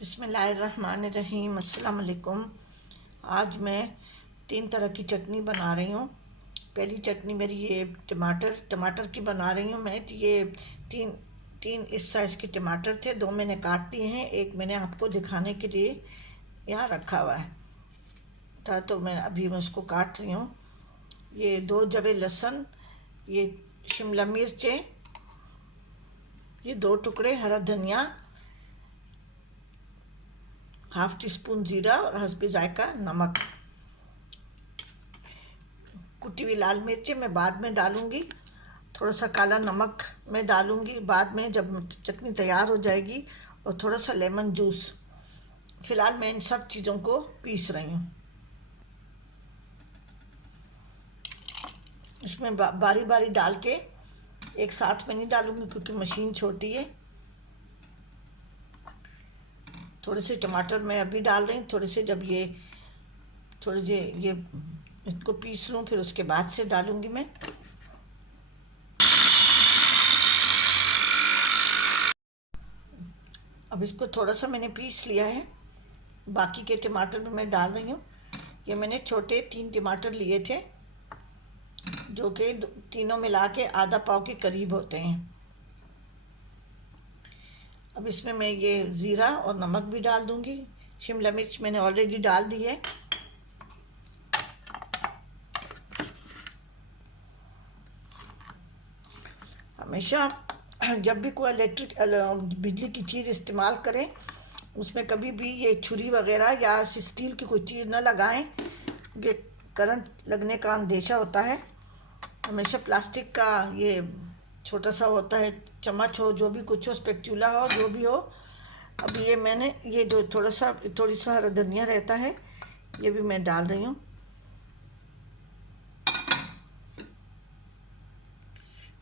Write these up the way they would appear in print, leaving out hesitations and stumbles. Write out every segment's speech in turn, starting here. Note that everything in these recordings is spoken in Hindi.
बिस्मिल्लाहिर्रहमानिर्रहीम। अस्सलाम वालेकुम। आज मैं 3 तरह की चटनी बना रही हूँ। पहली चटनी मेरी ये टमाटर की बना रही हूँ मैं। ये तीन तीन इस साइज़ के टमाटर थे, 2 मैंने काट दिए हैं, एक मैंने आपको दिखाने के लिए यहाँ रखा हुआ है था, तो मैं उसको काट रही हूँ। ये 2 जवे लहसुन, ये शिमला मिर्चें, ये 2 टुकड़े हरा धनिया, हाफ़ टी स्पून ज़ीरा और हस्बे जायका नमक। कुटी हुई लाल मिर्चें मैं बाद में डालूँगी, थोड़ा सा काला नमक मैं डालूँगी बाद में जब चटनी तैयार हो जाएगी, और थोड़ा सा लेमन जूस। फ़िलहाल मैं इन सब चीज़ों को पीस रही हूँ। इसमें बारी बारी डाल के एक साथ में नहीं डालूँगी क्योंकि मशीन छोटी है। थोड़े से टमाटर मैं अभी डाल रही हूँ, थोड़े से जब थोड़े से ये इसको पीस लूँ फिर उसके बाद से डालूँगी मैं। अब इसको थोड़ा सा मैंने पीस लिया है, बाकी के टमाटर भी मैं डाल रही हूँ। ये मैंने छोटे 3 टमाटर लिए थे जो कि तीनों मिला के आधा पाव के करीब होते हैं। अब इसमें मैं ये ज़ीरा और नमक भी डाल दूँगी। शिमला मिर्च मैंने ऑलरेडी डाल दी है। हमेशा जब भी कोई बिजली की चीज़ इस्तेमाल करें, उसमें कभी भी ये छुरी वगैरह या स्टील की कोई चीज़ न लगाएं, ये करंट लगने का अंदेशा होता है। हमेशा प्लास्टिक का ये छोटा सा होता है, चम्मच हो, जो भी कुछ हो, स्पैचुला हो, जो भी हो। अब ये मैंने ये जो थोड़ी सा हरा धनिया रहता है, ये भी मैं डाल रही हूँ।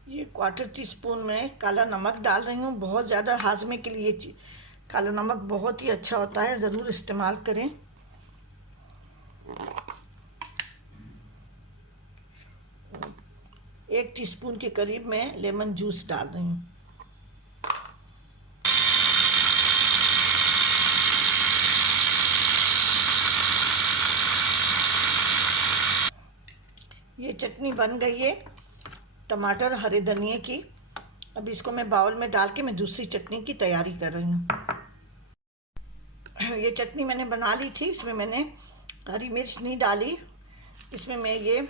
ये 1/4 टीस्पून में काला नमक डाल रही हूँ। बहुत ज़्यादा हाजमे के लिए काला नमक बहुत ही अच्छा होता है, ज़रूर इस्तेमाल करें। 1 टीस्पून के करीब मैं लेमन जूस डाल रही हूँ। ये चटनी बन गई है टमाटर हरे धनिए की। अब इसको मैं बाउल में डाल के मैं दूसरी चटनी की तैयारी कर रही हूँ। ये चटनी मैंने बना ली थी, इसमें मैंने हरी मिर्च नहीं डाली। इसमें मैं ये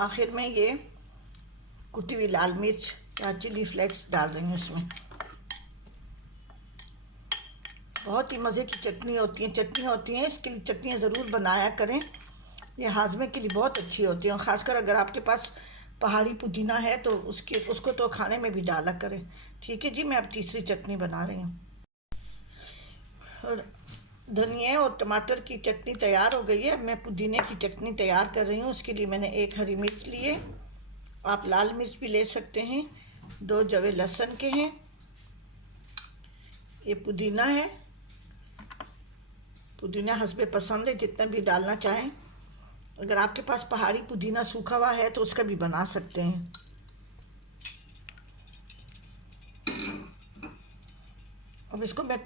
आखिर में ये कुटी हुई लाल मिर्च या चिली फ्लेक्स डाल रही हूँ इसमें। बहुत ही मज़े की चटनियाँ होती हैं। इसके लिए चटनियाँ ज़रूर बनाया करें, ये हाजमे के लिए बहुत अच्छी होती हैं। और ख़ासकर अगर आपके पास पहाड़ी पुदीना है तो उसको तो खाने में भी डाला करें। ठीक है जी, मैं अब तीसरी चटनी बना रही हूँ। और धनिया और टमाटर की चटनी तैयार हो गई है। अब मैं पुदीने की चटनी तैयार कर रही हूँ। उसके लिए मैंने 1 हरी मिर्च लिए, आप लाल मिर्च भी ले सकते हैं, 2 जवे लहसुन के हैं, ये पुदीना है। पुदीना हस्बे पसंद है, जितना भी डालना चाहें। अगर आपके पास पहाड़ी पुदीना सूखा हुआ है तो उसका भी बना सकते हैं। अब इसको मैं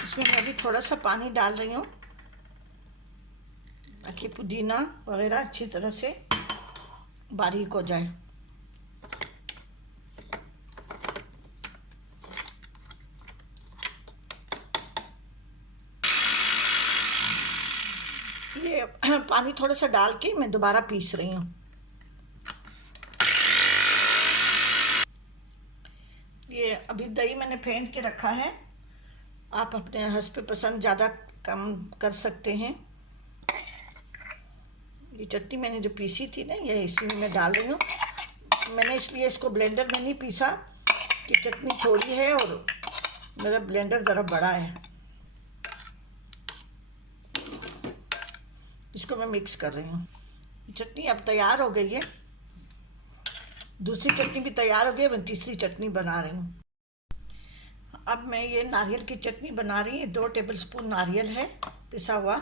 इसमें मैं अभी थोड़ा सा पानी डाल रही हूँ ताकि पुदीना वगैरह अच्छी तरह से बारीक हो जाए। ये पानी थोड़ा सा डाल के मैं दोबारा पीस रही हूँ। ये अभी दही मैंने फेंट के रखा है, आप अपने हस्बे पसंद ज़्यादा कम कर सकते हैं। ये चटनी मैंने जो पीसी थी ना, ये इसी में मैं डाल रही हूँ। मैंने इसलिए इसको ब्लेंडर में नहीं पीसा कि चटनी थोड़ी है और मेरा ब्लेंडर ज़रा बड़ा है। इसको मैं मिक्स कर रही हूँ। चटनी अब तैयार हो गई है, दूसरी चटनी भी तैयार हो गई है, मैं तीसरी चटनी बना रही हूँ। अब मैं ये नारियल की चटनी बना रही हूँ। 2 टेबलस्पून नारियल है पिसा हुआ,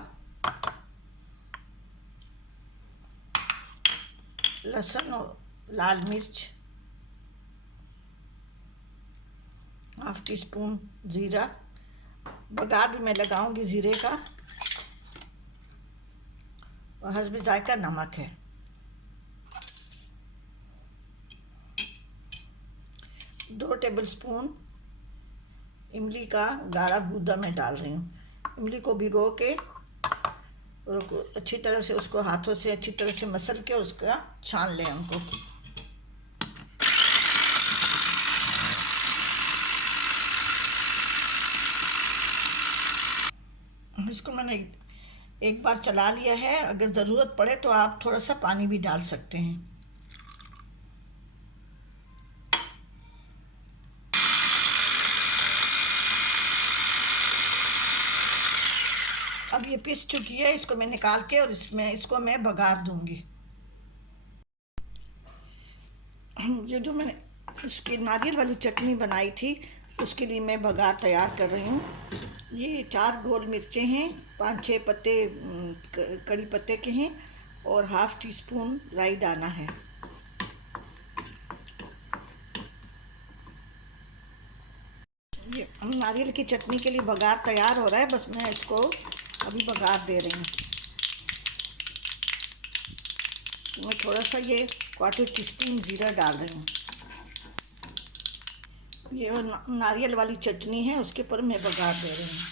लहसुन और लाल मिर्च, ½ टीस्पून ज़ीरा, बघार भी मैं लगाऊंगी ज़ीरे का, और हस्बे जायका नमक है। दो टेबलस्पून इमली का गाढ़ा गूदा मैं डाल रही हूँ। इमली को भिगो के और अच्छी तरह से उसको हाथों से अच्छी तरह से मसल के उसका छान लें उनको। इसको मैंने एक बार चला लिया है। अगर ज़रूरत पड़े तो आप थोड़ा सा पानी भी डाल सकते हैं। अब ये पिस चुकी है, इसको मैं निकाल के और इसको मैं बघार दूंगी। ये जो मैंने इसकी नारियल वाली चटनी बनाई थी उसके लिए मैं बघार तैयार कर रही हूँ। ये 4 गोल मिर्चें हैं, 5-6 पत्ते कड़ी पत्ते के हैं और ½ टीस्पून राई दाना है। ये नारियल की चटनी के लिए बघार तैयार हो रहा है, बस मैं इसको अभी बघार दे रही हूँ। तो मैं थोड़ा सा ये ½ टीस्पून ज़ीरा डाल रही हूँ। ये नारियल वाली चटनी है, उसके ऊपर मैं बघार दे रही हूँ।